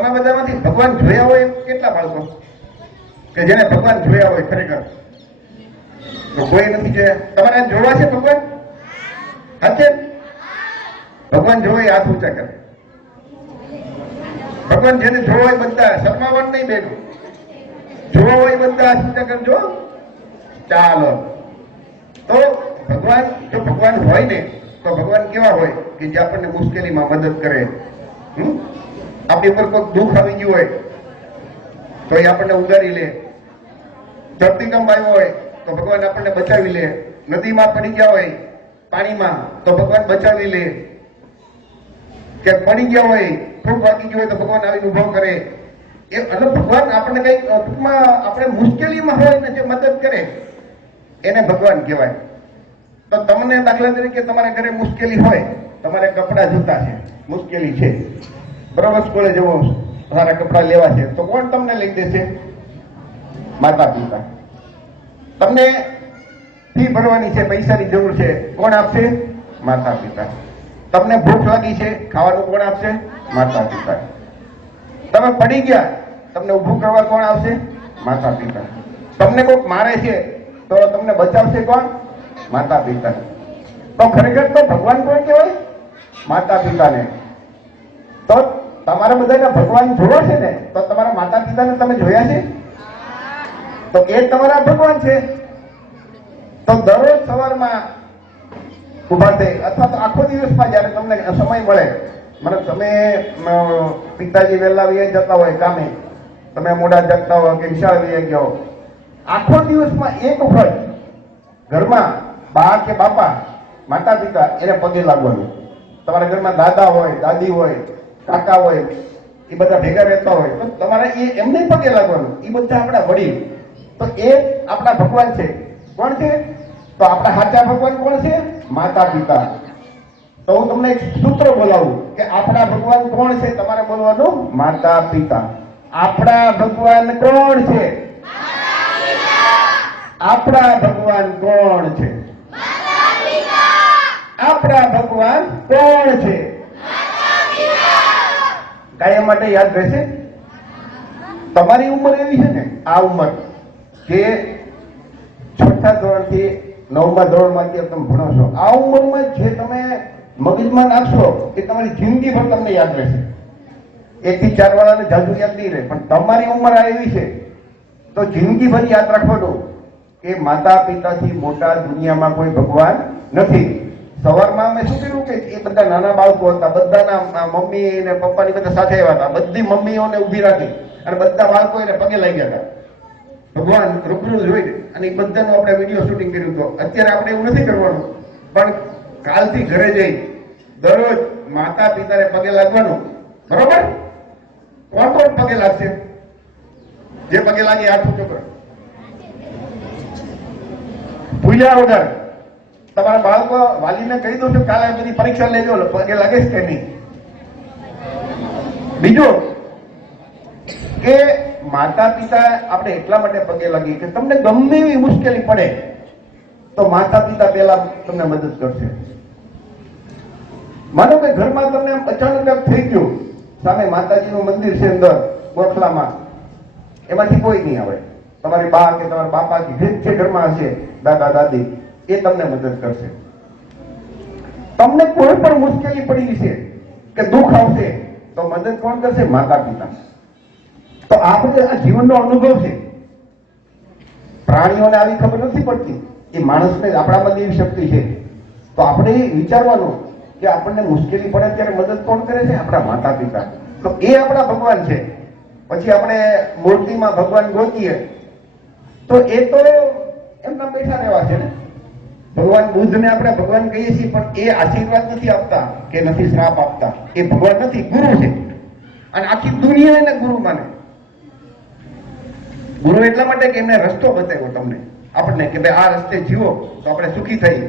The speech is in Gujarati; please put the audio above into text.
તમે બધામાંથી ભગવાન જોયા હોય કેટલા બાળકો કે જેને ભગવાન જોયા હોય ખરેખર? તો કોઈ નથી જોયા. તમારે જોવા છે ભગવાન? હશે? ભગવાન જોવાય હાથ ઊંચા કરે. ભગવાન જેને જોવા હોય બધા, શરમાવાનું નહીં બેન, જોવા હોય બધા હાથ ઊંચા કરજો. ચાલો, તો ભગવાન, જો ભગવાન હોય ને તો ભગવાન કેવા હોય કે જે આપણને મુશ્કેલીમાં મદદ કરે. આપણી પર કોઈ દુઃખ આવી ગયું હોય તો એ આપણને ઉગારી લે. ધરતીકંપ આવ્યો હોય તો ભગવાન આપણને બચાવી લે. નદીમાં પડી ગયા હોય પાણીમાં તો ભગવાન બચાવી લે. કે પડી ગયા હોય, ફૂટ વાગી ગયું હોય તો ભગવાન આવીને ઉભો કરે. એ અને ભગવાન આપણને કઈક ટૂંકમાં આપણે મુશ્કેલીમાં હોય ને જે મદદ કરે એને ભગવાન કહેવાય. તો તમને દાખલા તરીકે તમારા ઘરે મુશ્કેલી હોય, તમારે કપડાં જોતા છે, મુશ્કેલી છે, બરોબર, સ્કૂલે જવું, સારા કપડાં લેવા છે, તો કોણ તમને લઈ દેશે? માતા પિતા. તમને ફી ભરવાની છે, પૈસાની જરૂર છે, કોણ આપશે? માતા પિતા. તમને ભૂખ લાગી છે, ખાવાનું કોણ આપશે? માતા પિતા. તમે પડી ગયા, તમને ઊભું કરવા કોણ આવશે? માતા પિતા. તમને કોઈક મારે છે તો તમને બચાવશે કોણ? માતા પિતા. તો ખરેખર તો ભગવાન કોણ કહેવાય? માતા પિતાને. તો તમારા બધાને ભગવાન જોવા છે ને, તો તમારા માતા પિતાને તમે જોયા છે? તો એ તમારા ભગવાન છે. તો દરરોજ સવારમાં ઉભા થઈ અથવા તો આખો દિવસમાં જયારે તમને સમય મળે, મતલબ તમે પિતાજી વહેલા વી જતા હોય કામે, તમે મોડા જગતા હોય કે નિશાળ વી ગયો, આખો દિવસમાં એક વખત ઘરમાં બા કે બાપા, માતા પિતા, એને પગે લાગવાનું. તમારા ઘરમાં દાદા હોય, દાદી હોય, કાકા હોય, એ બધા ભેગા રહેતા હોય તો તમારે એમને પગે લાગવાનું. એ બધા આપણા વડીલ. તો એ આપણા ભગવાન છે. કોણ છે? તો આપણા સાચા ભગવાન કોણ છે? માતા પિતા. તો હું તમને એક સૂત્ર બોલાવું કે આપણા ભગવાન કોણ છે? તમારે બોલવાનું માતા પિતા. આપણા ભગવાન કોણ છે? આપણા ભગવાન કોણ છે? આપણા ભગવાન કોણ છે? કાયમ માટે યાદ રહેશે. તમારી ઉંમર એવી છે ને, આ ઉંમર કે છઠ્ઠા ધોરણથી 9મા ધોરણમાં તમે ભણો છો, આ ઉંમરમાં જે તમે મગજમાં નાખશો એ તમારી જિંદગી ભર તમને યાદ રહેશે. 1 થી 4 વાળાને જાજુ યાદ નહીં રહે, પણ તમારી ઉંમર આ એવી છે તો જિંદગી ભર યાદ રાખવાનું કે માતા પિતાથી મોટા દુનિયામાં કોઈ ભગવાન નથી. સવારમાં અમે શું કર્યું કે એ બધા નાના બાળકો હતા, બધાના મમ્મી ને પપ્પાની બધા સાથે આવ્યા હતા, બધી મમ્મીઓને ઊભી રાખી અને બધા બાળકો એને પગે લાગ્યા હતા. ભગવાન રૂબરૂ જોઈને અને એ બધાનું આપણે વિડીયો શૂટિંગ કર્યું હતું. અત્યારે આપણે એવું નથી કરવાનું, પણ કાલથી ઘરે જઈ દરરોજ માતા પિતાને પગે લાગવાનું. બરોબર? કોણ કોણ પગે લાગશે? જે પગે લાગે હાથ ઊંચો કરો. પૂજા વગર તમારા બાળકો વાલીને કહી દો છો કાલે બધી પરીક્ષા લેજો, પગે લાગે છે કે નહીં? બીજું કે માતા પિતા આપણે એટલા માટે પગે લાગીએ કે તમને ગમે એવી મુશ્કેલી પડે તો માતા પિતા પહેલા તમને મદદ કરશે. માનો કે ઘરમાં તમને અચાનક થઈ ગયું, સામે માતાજીનું મંદિર છે અંદર ગોખલામાં, એમાંથી કોઈ નહીં આવે. તમારી બા કે તમારા બાપા કે જે ઘરમાં હશે, દાદા દાદી, એ તમને મદદ કરશે. તમને કોઈ પણ મુશ્કેલી પડી છે કે દુઃખ આવશે તો મદદ કોણ કરશે? માતા પિતા. તો આપણે આ જીવનનો અનુભવ છે. પ્રાણીઓને આવી ખબર નથી પડતી, એ માણસને આપણામાં એવી શક્તિ છે. તો આપણે વિચારવાનું કે આપણને મુશ્કેલી પડે ત્યારે મદદ કોણ કરે છે? આપણા માતા પિતા. તો એ આપણા ભગવાન છે. પછી આપણે મૂર્તિમાં ભગવાન ગોતીએ તો એ તો એમના બેઠા રહેવા છે ને. ભગવાન બુદ્ધને આપણે ભગવાન કહીએ છીએ, પણ એ આશીર્વાદ નથી આપતા કે નથી શ્રાપ આપતા. એ ભગવાન નથી, ગુરુ છે. અને આખી દુનિયા એને ગુરુ માને. ગુરુ એટલા માટે કે એમને રસ્તો બતાવ્યો તમને, આપણને, કે ભાઈ આ રસ્તે જીવો તો આપણે સુખી થઈ.